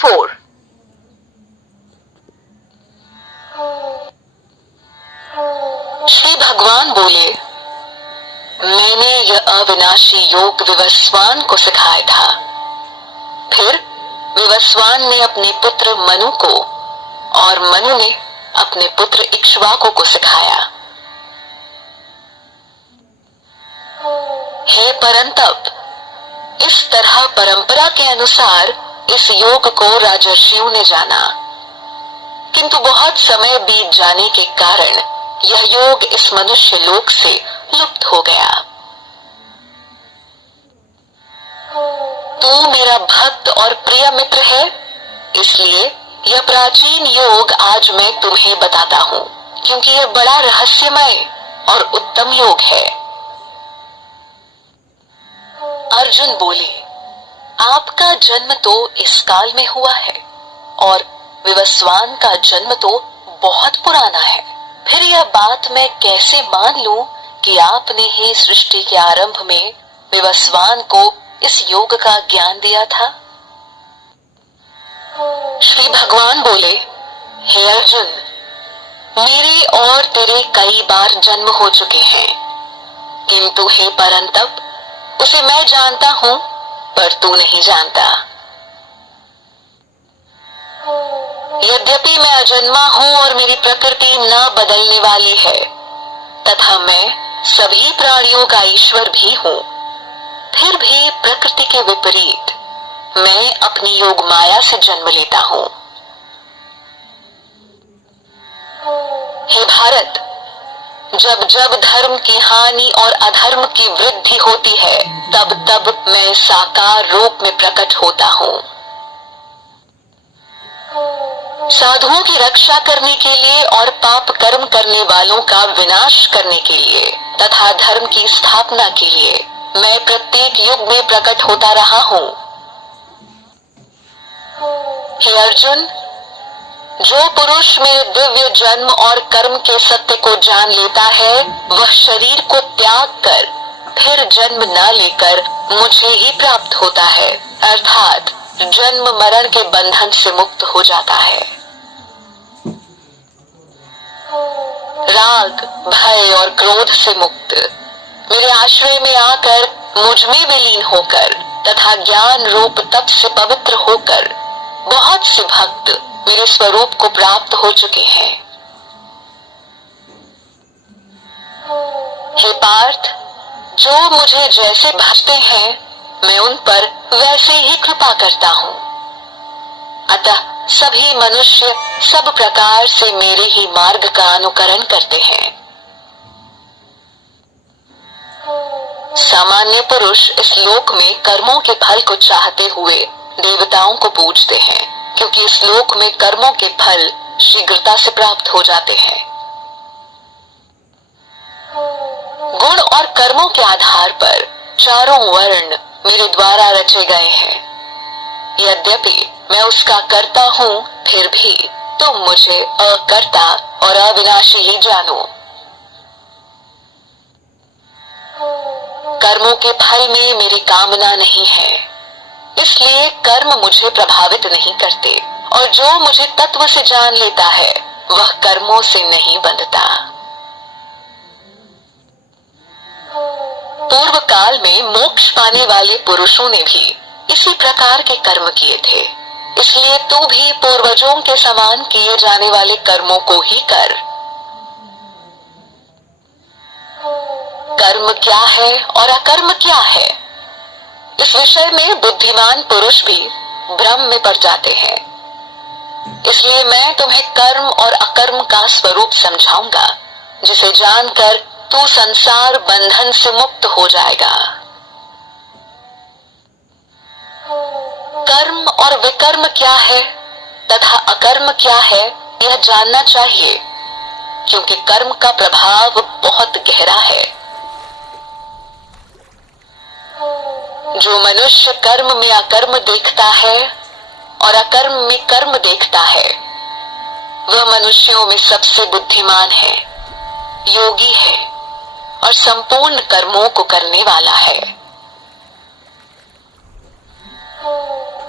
4। श्री भगवान बोले, मैंने यह अविनाशी योग विवस्वान को सिखाया था। फिर विवस्वान ने अपने पुत्र मनु को और मनु ने अपने पुत्र इक्ष्वाकु को सिखाया। हे परंतप, इस तरह परंपरा के अनुसार इस योग को राजर्षियों ने जाना, किंतु बहुत समय बीत जाने के कारण यह योग इस मनुष्य लोक से लुप्त हो गया। तू मेरा भक्त और प्रिय मित्र है, इसलिए यह प्राचीन योग आज मैं तुम्हें बताता हूँ, क्योंकि यह बड़ा रहस्यमय और उत्तम योग है। अर्जुन बोले, आपका जन्म तो इस काल में हुआ है और विवस्वान का जन्म तो बहुत पुराना है। फिर यह बात मैं कैसे मान लूं कि आपने ही सृष्टि के आरंभ में विवस्वान को इस योग का ज्ञान दिया था? श्री भगवान बोले, हे अर्जुन, मेरे और तेरे कई बार जन्म हो चुके हैं, किंतु हे परंतप, उसे मैं जानता हूँ पर तू नहीं जानता। यद्यपि मैं अजन्मा हूँ और मेरी प्रकृति न बदलने वाली है, तथा मैं सभी प्राणियों का ईश्वर भी हूँ, फिर भी प्रकृति के विपरीत मैं अपनी योग माया से जन्म लेता हूँ। हे भारत, जब जब धर्म की हानि और अधर्म की वृद्धि होती है, तब तब मैं साकार रूप में प्रकट होता हूँ। साधुओं की रक्षा करने के लिए और पाप कर्म करने वालों का विनाश करने के लिए तथा धर्म की स्थापना के लिए मैं प्रत्येक युग में प्रकट होता रहा हूँ। हे अर्जुन, जो पुरुष मेरे दिव्य जन्म और कर्म के सत्य को जान लेता है, वह शरीर को त्याग कर फिर जन्म न लेकर मुझे ही प्राप्त होता है, अर्थात जन्म मरण के बंधन से मुक्त हो जाता है। राग, भय और क्रोध से मुक्त, मेरे आश्रय में आकर मुझ में विलीन होकर तथा ज्ञान रूप तप से पवित्र होकर बहुत से भक्त मेरे स्वरूप को प्राप्त हो चुके हैं। हे पार्थ, जो मुझे जैसे भजते हैं, मैं उन पर वैसे ही कृपा करता हूँ। अतः सभी मनुष्य सब प्रकार से मेरे ही मार्ग का अनुकरण करते हैं। सामान्य पुरुष इस लोक में कर्मों के फल को चाहते हुए देवताओं को पूजते हैं, क्योंकि इस लोक में कर्मों के फल शीघ्रता से प्राप्त हो जाते हैं। गुण और कर्मों के आधार पर चारों वर्ण मेरे द्वारा रचे गए हैं। यद्यपि मैं उसका कर्ता हूँ, फिर भी तुम मुझे अकर्ता और अविनाशी ही जानो। कर्मों के फल में मेरी कामना नहीं है, इसलिए कर्म मुझे प्रभावित नहीं करते, और जो मुझे तत्व से जान लेता है वह कर्मों से नहीं बंधता। पूर्व काल में मोक्ष पाने वाले पुरुषों ने भी इसी प्रकार के कर्म किए थे, इसलिए तू भी पूर्वजों के समान किए जाने वाले कर्मों को ही कर। कर्म क्या है और अकर्म क्या है, इस विषय में बुद्धिमान पुरुष भी भ्रम में पड़ जाते हैं। इसलिए मैं तुम्हें कर्म और अकर्म का स्वरूप समझाऊंगा, जिसे जानकर तू संसार बंधन से मुक्त हो जाएगा। कर्म और विकर्म क्या है तथा अकर्म क्या है, यह जानना चाहिए, क्योंकि कर्म का प्रभाव बहुत गहरा है। जो मनुष्य कर्म में अकर्म देखता है और अकर्म में कर्म देखता है, वह मनुष्यों में सबसे बुद्धिमान है, योगी है और संपूर्ण कर्मों को करने वाला है।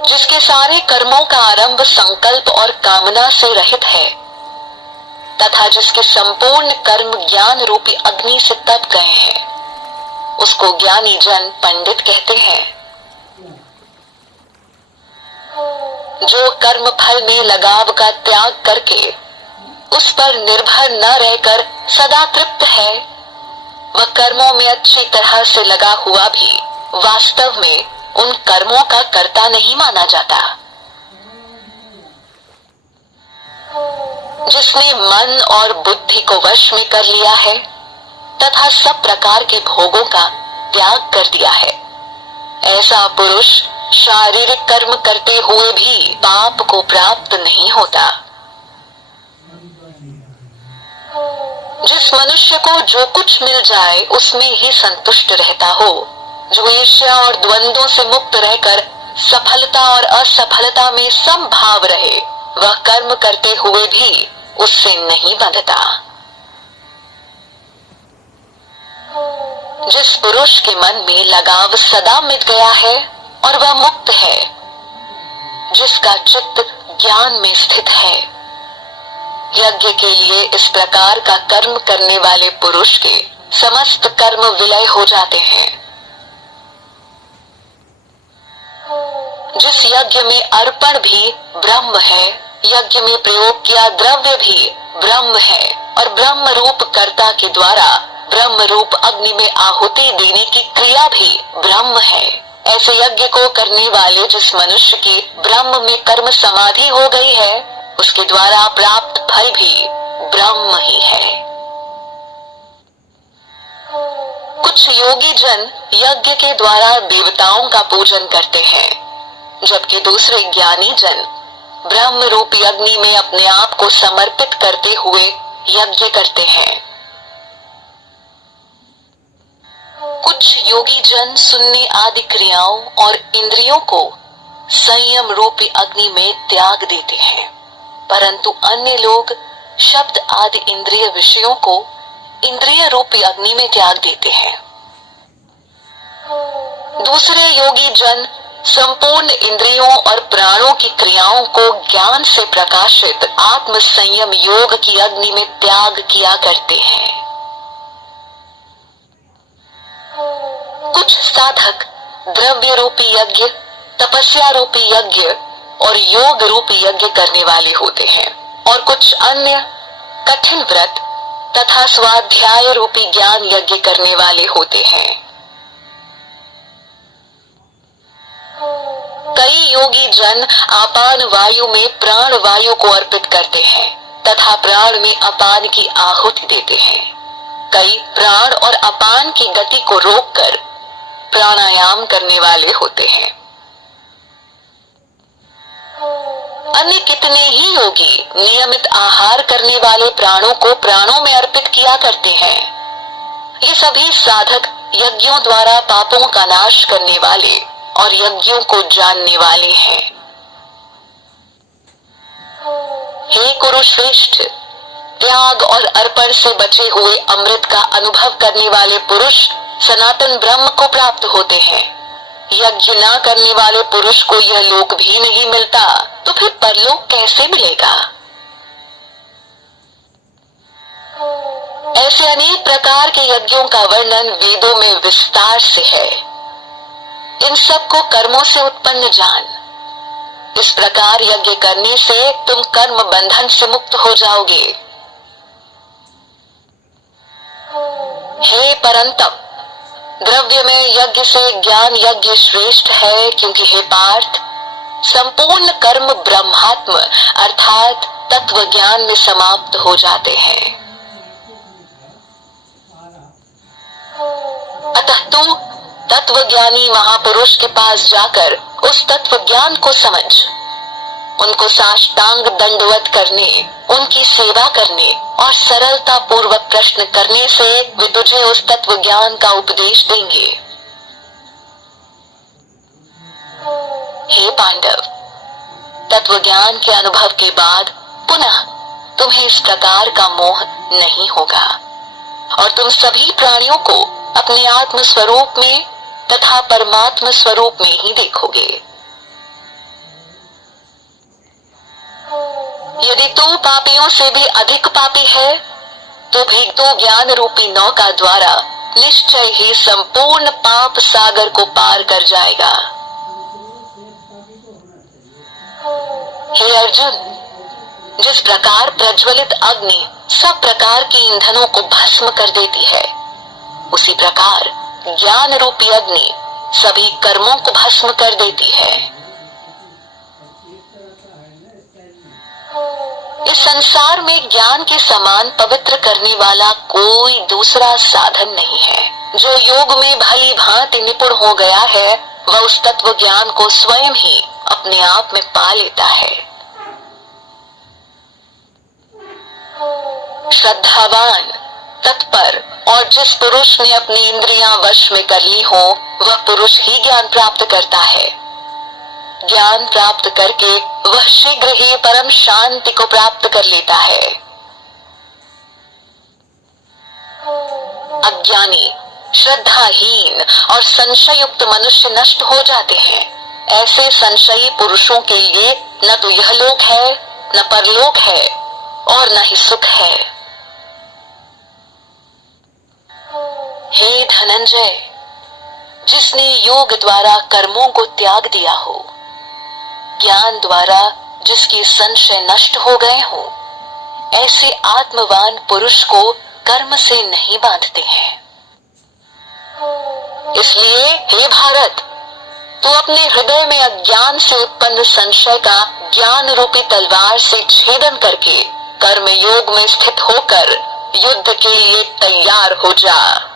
जिसके सारे कर्मों का आरंभ संकल्प और कामना से रहित है तथा जिसके संपूर्ण कर्म ज्ञान रूपी अग्नि से तप गए हैं, उसको ज्ञानी जन पंडित कहते हैं। जो कर्म फल में लगाव का त्याग करके उस पर निर्भर न रहकर सदा तृप्त है, वह कर्मों में अच्छी तरह से लगा हुआ भी वास्तव में उन कर्मों का कर्ता नहीं माना जाता। जिसने मन और बुद्धि को वश में कर लिया है तथा सब प्रकार के भोगों का त्याग कर दिया है, ऐसा पुरुष शारीरिक कर्म करते हुए भी पाप को प्राप्त नहीं होता। जिस मनुष्य को जो कुछ मिल जाए उसमें ही संतुष्ट रहता हो, जो ईर्ष्या और द्वंद्वों से मुक्त रहकर सफलता और असफलता में समभाव रहे, वह कर्म करते हुए भी उससे नहीं बंधता। जिस पुरुष के मन में लगाव सदा मिट गया है और वह मुक्त है, जिसका चित्त ज्ञान में स्थित है, यज्ञ के लिए इस प्रकार का कर्म करने वाले पुरुष के समस्त कर्म विलय हो जाते हैं। जिस यज्ञ में अर्पण भी ब्रह्म है, यज्ञ में प्रयोग किया द्रव्य भी ब्रह्म है और ब्रह्म रूप कर्ता के द्वारा ब्रह्म रूप अग्नि में आहुति देने की क्रिया भी ब्रह्म है, ऐसे यज्ञ को करने वाले जिस मनुष्य की ब्रह्म में कर्म समाधि हो गई है, उसके द्वारा प्राप्त फल भी ब्रह्म ही है। कुछ योगी जन यज्ञ के द्वारा देवताओं का पूजन करते हैं, जबकि दूसरे ज्ञानी जन ब्रह्म रूपी अग्नि में अपने आप को समर्पित करते हुए यज्ञ करते हैं। कुछ योगी जन सुनने आदि क्रियाओं और इंद्रियों को संयम रूपी अग्नि में त्याग देते हैं, परंतु अन्य लोग शब्द आदि इंद्रिय विषयों को इंद्रिय रूपी अग्नि में त्याग देते हैं। दूसरे योगी जन संपूर्ण इंद्रियों और प्राणों की क्रियाओं को ज्ञान से प्रकाशित आत्म संयम योग की अग्नि में त्याग किया करते हैं। कुछ साधक द्रव्य रूपी यज्ञ, तपस्या रूपी यज्ञ और योग रूपी यज्ञ करने वाले होते हैं और कुछ अन्य कठिन व्रत तथा स्वाध्याय रूपी ज्ञान यज्ञ करने वाले होते हैं। कई योगी जन अपान वायु में प्राण वायु को अर्पित करते हैं तथा प्राण में अपान की आहुति देते हैं। कई प्राण और अपान की गति को रोककर प्राणायाम करने वाले होते हैं। अन्य कितने ही योगी नियमित आहार करने वाले प्राणों को प्राणों में अर्पित किया करते हैं। ये सभी साधक यज्ञों द्वारा पापों का नाश करने वाले और यज्ञों को जानने वाले हैं। हे कुरुश्रेष्ठ, त्याग और अर्पण से बचे हुए अमृत का अनुभव करने वाले पुरुष सनातन ब्रह्म को प्राप्त होते हैं। यज्ञ न करने वाले पुरुष को यह लोक भी नहीं मिलता, तो फिर परलोक कैसे मिलेगा? ऐसे अनेक प्रकार के यज्ञों का वर्णन वेदों में विस्तार से है। इन सब को कर्मों से उत्पन्न जान। इस प्रकार यज्ञ करने से तुम कर्म बंधन से मुक्त हो जाओगे। हे परंतप, द्रव्य में यज्ञ से ज्ञान यज्ञ श्रेष्ठ है, क्योंकि हे पार्थ, संपूर्ण कर्म ब्रह्मात्म अर्थात तत्व ज्ञान में समाप्त हो जाते हैं। अतः तू तत्वज्ञानी महापुरुष के पास जाकर उस तत्व ज्ञान को समझ, उनको साष्टांग दंडवत करने, उनकी सेवा करने और सरलता पूर्वक प्रश्न करने से वे तुझे उस तत्व ज्ञान का उपदेश देंगे। हे पांडव, तत्व ज्ञान के अनुभव के बाद पुनः तुम्हें इस प्रकार का मोह नहीं होगा और तुम सभी प्राणियों को अपने आत्म स्वरूप में तथा परमात्म स्वरूप में ही देखोगे। यदि तू पापियों से भी अधिक पापी है, तो भी तू ज्ञान रूपी नौका द्वारा निश्चय ही संपूर्ण पाप सागर को पार कर जाएगा। हे अर्जुन, जिस प्रकार प्रज्वलित अग्नि सब प्रकार के ईंधनों को भस्म कर देती है, उसी प्रकार ज्ञान रूपी अग्नि सभी कर्मों को भस्म कर देती है। इस संसार में ज्ञान के समान पवित्र करने वाला कोई दूसरा साधन नहीं है। जो योग में भली भांति निपुण हो गया है, वह उस तत्व ज्ञान को स्वयं ही अपने आप में पा लेता है। श्रद्धावान, तत्पर और जिस पुरुष ने अपनी इंद्रियां वश में कर ली हो, वह पुरुष ही ज्ञान प्राप्त करता है। ज्ञान प्राप्त करके वह शीघ्र ही परम शांति को प्राप्त कर लेता है। अज्ञानी, श्रद्धाहीन और संशयुक्त मनुष्य नष्ट हो जाते हैं। ऐसे संशयी पुरुषों के लिए न तो यह लोक है, न परलोक है और न ही सुख है। हे धनंजय, जिसने योग द्वारा कर्मों को त्याग दिया हो, ज्ञान द्वारा जिसके संशय नष्ट हो गए हो, ऐसे आत्मवान पुरुष को कर्म से नहीं बांधते हैं। इसलिए हे भारत, तू अपने हृदय में अज्ञान से उत्पन्न संशय का ज्ञान रूपी तलवार से छेदन करके कर्म योग में स्थित होकर युद्ध के लिए तैयार हो जा।